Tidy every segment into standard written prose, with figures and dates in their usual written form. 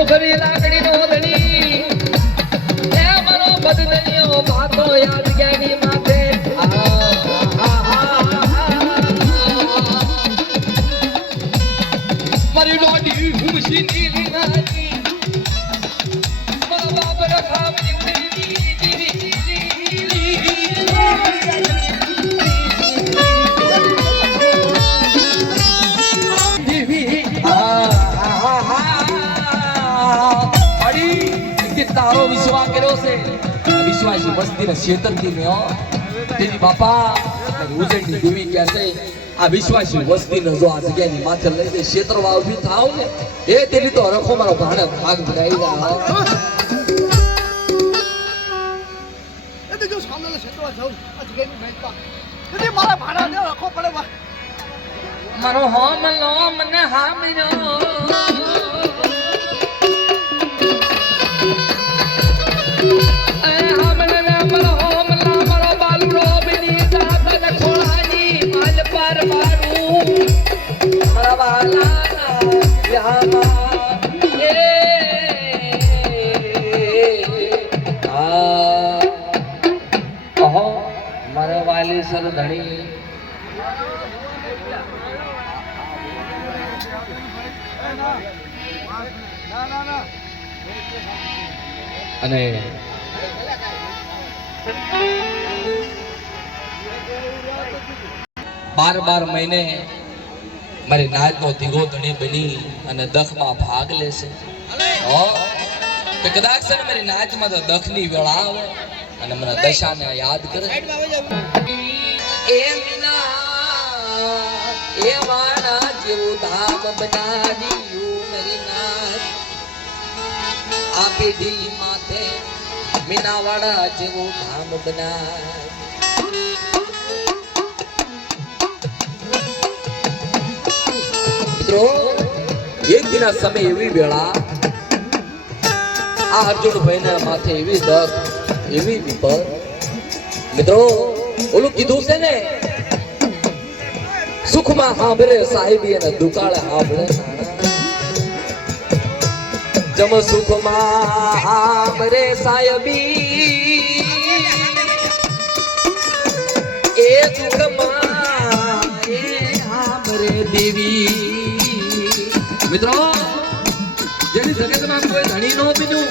સુખની લાગણી નો ધણી એ મારો બદનીઓ ભાતો યાદ જ્ઞાની માથે મારી લોડી હુમસી નીલી નાની મારા બાપ રખા તારો વિશ્વાસ કર્યો છે વિશ્વાસ વસ્તીને છેતરતી ને તેની બાપા ઉજળની દેવી ક્યાં છે આ વિશ્વાસી વસ્તીને જો આ જગ્યાની માથે લઈ દે ક્ષેત્રમાં ઊભી થાવ ને એ તેની તો રખો મારો ભાણે ભાગ ભરાઈ જાય એ તો જો સામે ક્ષેત્રમાં જાઉં આ જગ્યાની મેચમાં તેથી મારા ભાડા ને રખો પડે મારો હોમ લો મને હામ્યો મારા વાલી સર ધણી અને બાર મહિને મારી નાચનો ધીગો ધણી બની અને દખમાં ભાગ લેશે કદાચ છે ને મારી નાચમાં તો દખની વેળા આવે અને મને દશાને યાદ કરે એ વાણા જેવું ધામ બનાવ્યું મારી નાચ આ પેઢી માથે મીનાવાડા જેવું ધામ બનાવ્યું એક દિના સમય એવી વેળા આ અર્જુનભાઈ ના માથે એવી દખ એવી વિપત મિત્રો ઓલું કીધું છે ને સુખમાં સાંભળે સાહેબી અને દુકાળે સાંભળે જમ સુખમાં સાંભળે સાહેબી એ દુઃખમાં એ સાંભળે દેવી મિત્રો જેની જગતમાં કોઈ ધણી નો બીજું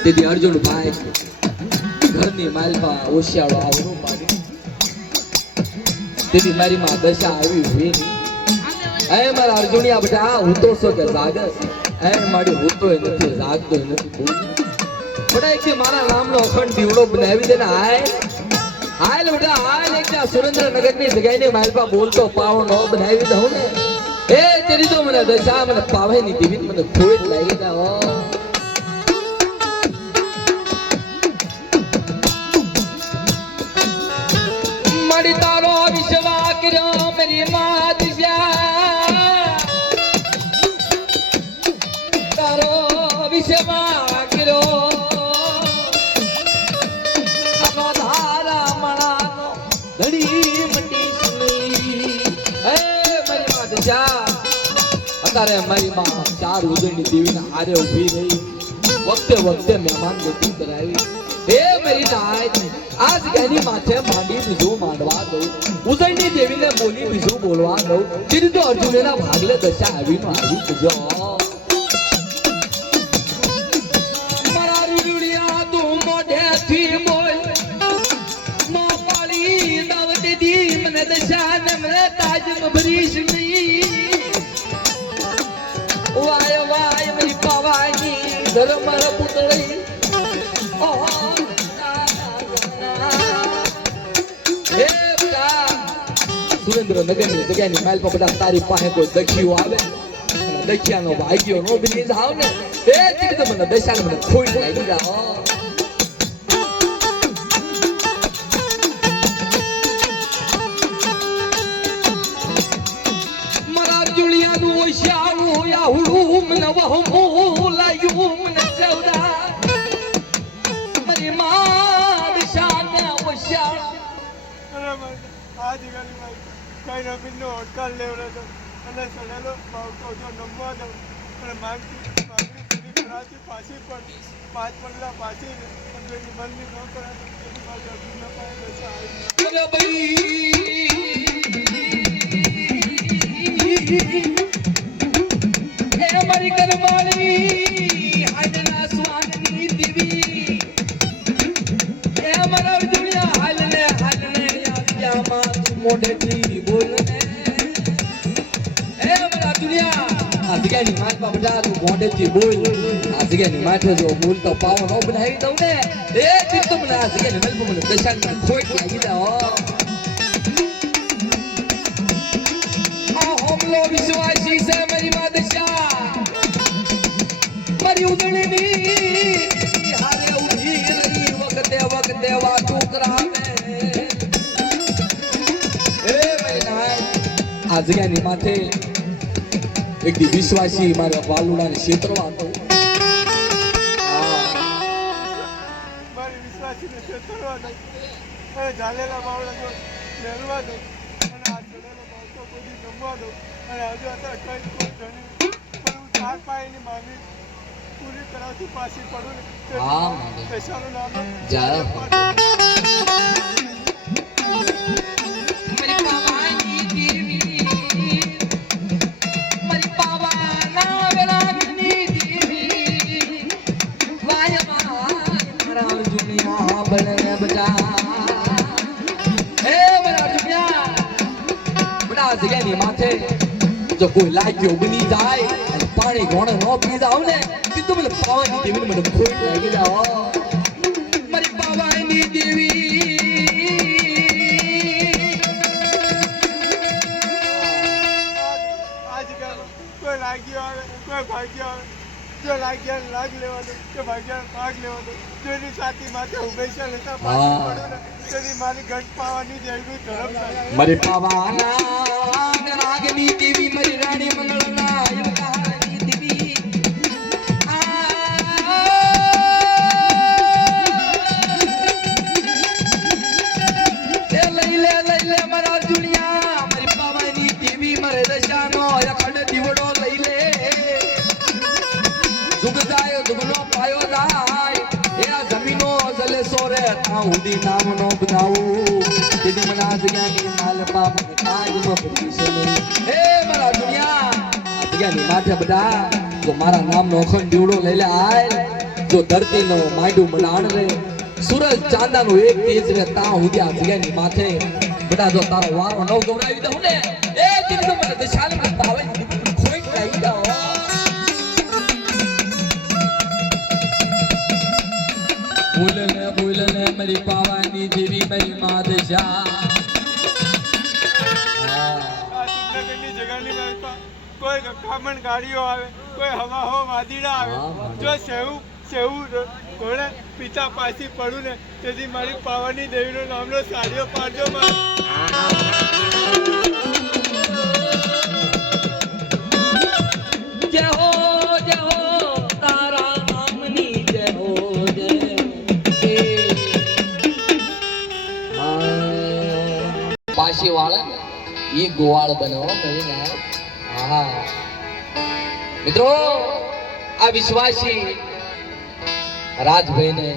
તેથી અર્જુન ભાઈ ઘરની માલપા ઓશિયાળો આવરું પાડ્યું તેથી મારી માં દશા આવી હોય એ મારા અર્જુનિયા બેટા હું તો છો કે જાગસ એ મારી હું તો નથી જાગતો નથી બેટા એક મારા નામનો અખંડ દીવડો બનાવી દે ને હાલ બેટા હાલ એક સુરેન્દ્રનગર ની જગ્યાએ માલપા બોલતો પાવો નો બનાવી દઉં ને એ તેરી તો મને દશા મને પાવે ની દેવી મને થોડી લાગી ના મડી તારો વિશ્વાસ કર્યો મેરી માત તારો વિશ્વાસ કર્યો આનો ધારા મણાનો ઘડી મટી સુની હે મારી માત અત્યારે મારી માં ચાર ઉજળની દેવીના આરે ઉભી રહી વખતે વખતે મહેમાન ગતિ કરાવી હે મારી નાચ આ જગ્યાની માથે માંડી બીજું માંડવા દઉં ઉજળની દેવીને બોલી બીજું બોલવા દઉં તેથી તો અર્જુનના ભાગલે દશા આવીનો આવી જજો મારા રૂડિયા તું મોઢેથી બોલ માં પાળી દાવત દી મને દશા ને મને તાજમ ભરીશ નહીં વાય વાય મારી પાવાની ધર્મર પુતળી સુરેન્દ્રનગર ની જગ્યાની માલ પર બધા તારી પાસે કોઈ દખિયો આવે દખિયાનો ભાગ્યો નો બની જાવ ને એ ચીજ મને દશા મને ખોઈ લાગી જાવ મારા જુલિયાનું ઓશિયાળું યાહુડું મને વહમું લાગ્યું મને સૌદા મારી માં દિશાને ઓશિયાળ आज गली में कई नवीन नो होटल ले रहे तो અને સડેલો ભાવતો જો નમવા દો અને માંગતી આથી પાછી પણ 5 પગલા પાછી અંદરની મનની ન કરે તો તેની મારી અભિના પાસે દશા આવી બોલો ભાઈ એ મારી કરમાળી હાડના સ્વાનની દેવી એ મારા દુનિયા હાલને યાદમાં મોઢેથી બોલને એ મારા દુનિયા આ જગ્યાની માથા બધા તું મોઢેથી બોલ આ જગ્યાની માથે જો બોલ તો પાવો નો બનાવી દઉં ને એ ચિત્ત મને આ જગ્યાની મલપ મને દશાની ખોટ લાગી દે હો હોમલો વિશ્વાસી છે મારી માદશા મારી ઉદળની હારે ઉભી રહી વખતે વાતું કરાવે એ મારી નાય આ જગ્યાની માથે એક દી વિશ્વાસી મારા વાલુડાને ક્ષેત્રમાં હતો મારી વિશ્વાસીને છેતરવા દઉં અને ઝાલેલા બાવળાનો મેળવા દઉં અને આ ચડેલો બાવતો કોઈ જમવા દઉં અને હજુ અત્યારે કઈ કોઈ ધણી પણ હું 4 પાયની માંગણી પૂરી કરાવથી પાછી પડું ને હા, પૈસાનું નામ જા. જગ્યાની માથે જો કોઈ લાગ્યો બની જાય અને પાણી ઘોણે ન પી જાવ ને તું મને પાવાની દેવી મને ખોટ લાગી જાવ મારી પાવાની દેવી આજકાલ કોઈ લાગ્યો આવે કોઈ ભાગ્યો આવે જો લાગ્યા લાગ લેવાનો કે ભાગ્યા ભાગ લેવાનો જેની છાતી માથે ઉભે છે ને ત્યાં પાછી પડું ને તેની મારી ઘટ પાવાની જેવી ધરમ થાય મારી પાવાના રાગની દેવી મારી રાણી મંગળના યુવકાની દેવી લઈ લે મારા દુનિયા મારી પાવાની દેવી મારે દશાનો અખંડ દીવડો લઈ લે દુગ જાય દુગનો પાયો જાય એ આ જમીનો જલે સોરે તા ઉડી નામ નો બનાવું તેની મના જગ્યાની માલ પાપ કાજનો પ્રતિશે હે મારા દુનિયા આ જગ્યાની માથે બધા જો મારા નામનો અખંડ દીવડો લઈ લે આય જો ધરતીનો માંડું મનાણ રે સૂરજ ચાંદાનું એક તેજ રે તા ઉડી આ જગ્યાની માથે બધા જો તારો વારો નવ ગવરાવી દઉં ને એ દીકરો મને દશાલમાં ભાવે ખોઈ લાગી જાવ બોલને મારી પાવાની દેવી મારી માદશા આ સિદ્ધગઢની જગાની માલપા કોઈ રખામણ ગાડીઓ આવે કોઈ હવા હો વાદીડા આવે જો સેવું ઘોડે પિતા પાછી પડું ને તેથી મારી પાવાની દેવીનો નામનો સાડીઓ પાડજો જય હો તારા નામની જય હો જય પાછી વાળા એ ગોવાળ બનો કરીને હા મિત્રો આ વિશ્વાસી રાજભાઈને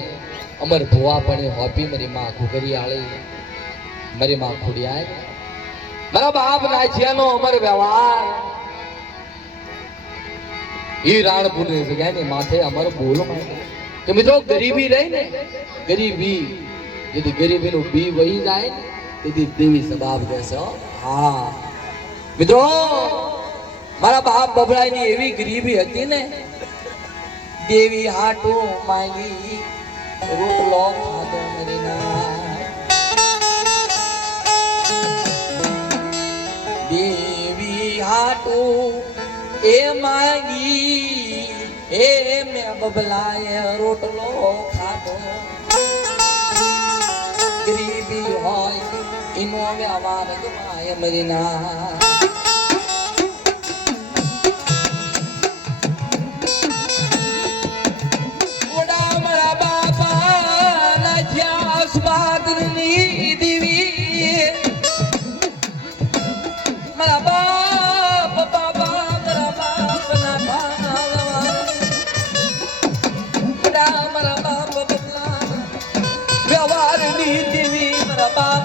અમર ભુવા પણ હોપી મારી માં ઘુગરી આળી મારી માં ખુડિયા મારા બાપ નાચિયાનો અમર વ્યવહાર ઈ રાણપુરની જગ્યાની માથે અમર બોલો કે મિત્રો ગરીબી રહી ને ગરીબી यदि गरीबी નું બી વહી જાય ને તેથી દેવી સબાબ દેશે હા મિત્રો મારા બાપ બબડાની એવી ગરીબી હતી ને દેવી હાટો માંગી રોટલો ખાધો મરીના દેવી હાટો એ માંગી એ મે બબલાએ રોટલો ખાધો ગરીબી હોય એનો વ્યવહાર ગમાય મરીના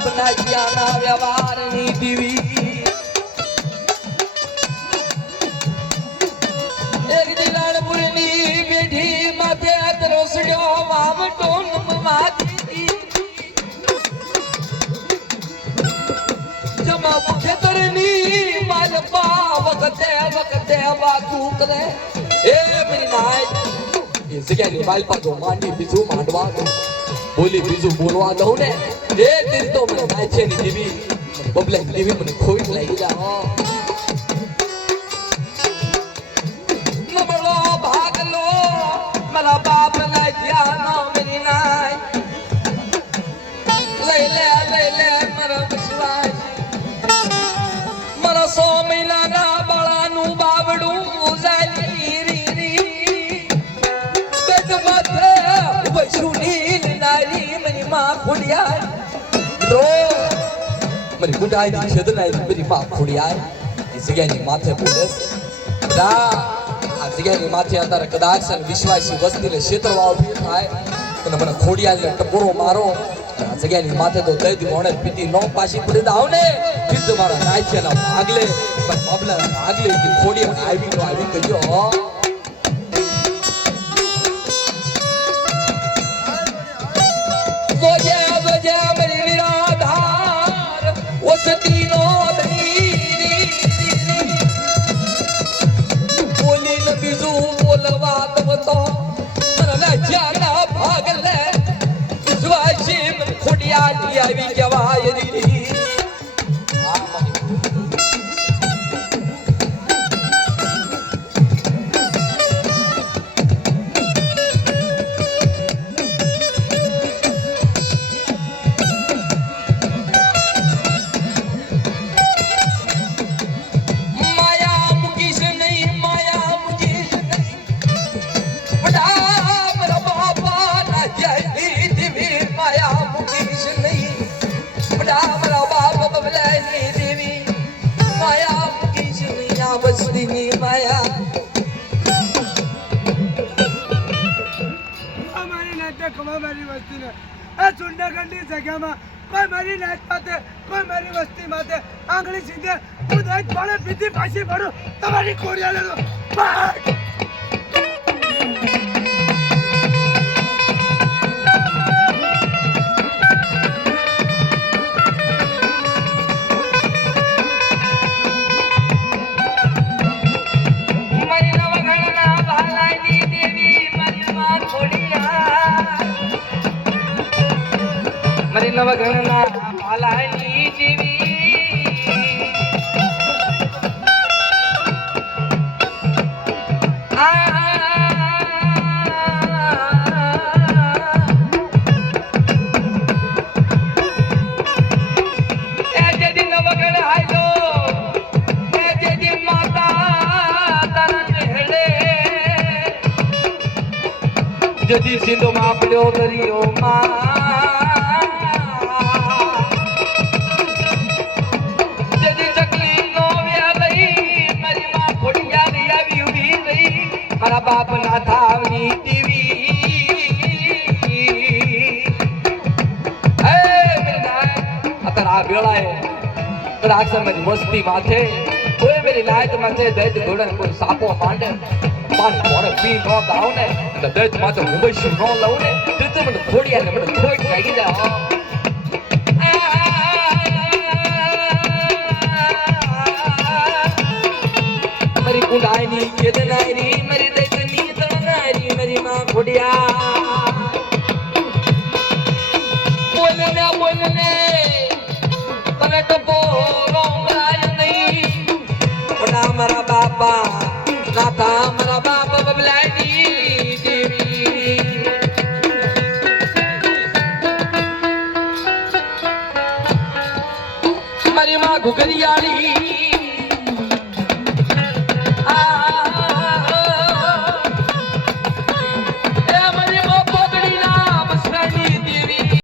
બાપના જ્ઞાના વ્યવહારની દીવી એક દિલાળપુરની બેઠી માથે ત્રોસડ્યો વાવટો નમવાતી જમા ખેતરની માલપા વખતે વાતું કરે એ મેરી નાય એ જગ્યાની માલપા જો માંડી બીજું માંડવા દઉં બોલી બીજું બોલવા દઉં ને એ દિન તો મને નાય છે ની દેવી બબલે દેવી મને ખોઈ લાગી જા નબળો ભાગલો મારા બાપ ના ધ્યાનો મેરી નાય લઈ લે મારા વિશ્વાસ મારા 100 મહિનાના બાળાનું બાવડું ઉજાલી રી ગજ માથે વૈષ્ણુની નારી મારી માં ખોડિયાર રો મારી ગુડાઈ છેદનાઈ મારી માં ખોડિયાર એ જગ્યાની માથે બોલેસ આ જગ્યાની માથે અત્યારે કદાચ વિશ્વાસી વસ્તીને ક્ષેત્રવા ઉભી થાય અને મને ખોડિયારને ટપોરો મારો આ જગ્યાની માથે તો દઈ મોણે પીતી નો પાછી પડી દાવ ને ફિર તમારા નાચ્યાના ભાગલે પણ બાબલા ભાગલે કે ખોડિયાર આવી કહેજો વજે મેરી નિરાધાર વસતીનો ધીરી બોલીને બીજું બોલવા તો મને જાના ભાગલે વિશ્વાસી ખોડિયાર આવી કહેવાય રી મારી વસ્તીને આ ચુંડાગઢની જગ્યામાં કોઈ મારી નાત માથે કોઈ મારી વસ્તી માથે આંગળી સીધે હું દઈ પડે પીધી પાછી પડું તમારી ખોડિયાને મારી નવઘણના ભાલાની દેવી એ જેદી નવઘણ આયો એ જેદી માતા તારા હેડે જેદી સિંધુ માં પડ્યો દરિયો માં મારા બાપ ના થાવની દેવી અત્યારે આ વેળાએ રાક્ષસની વસ્તી માથે કોઈ મેરી લાયત માથે દૈત ઘોડે કોઈ સાપો માંડે પાણી મોડે પી નો દાવ ને દૈત માથે ઉબેશી નો લઉં ને તે મને ખોડિયા ને મને ખોટ લાગી જાય મારી કુડાઈની કેદનારી મારી દૈતની તણારી મારી માં ખોડિયા બોલને તને તો બોલો નહીં પણ મારા બાપા નાથા મારા બાપા બબલાની દેવી મારી માં ઘુઘરિયાળી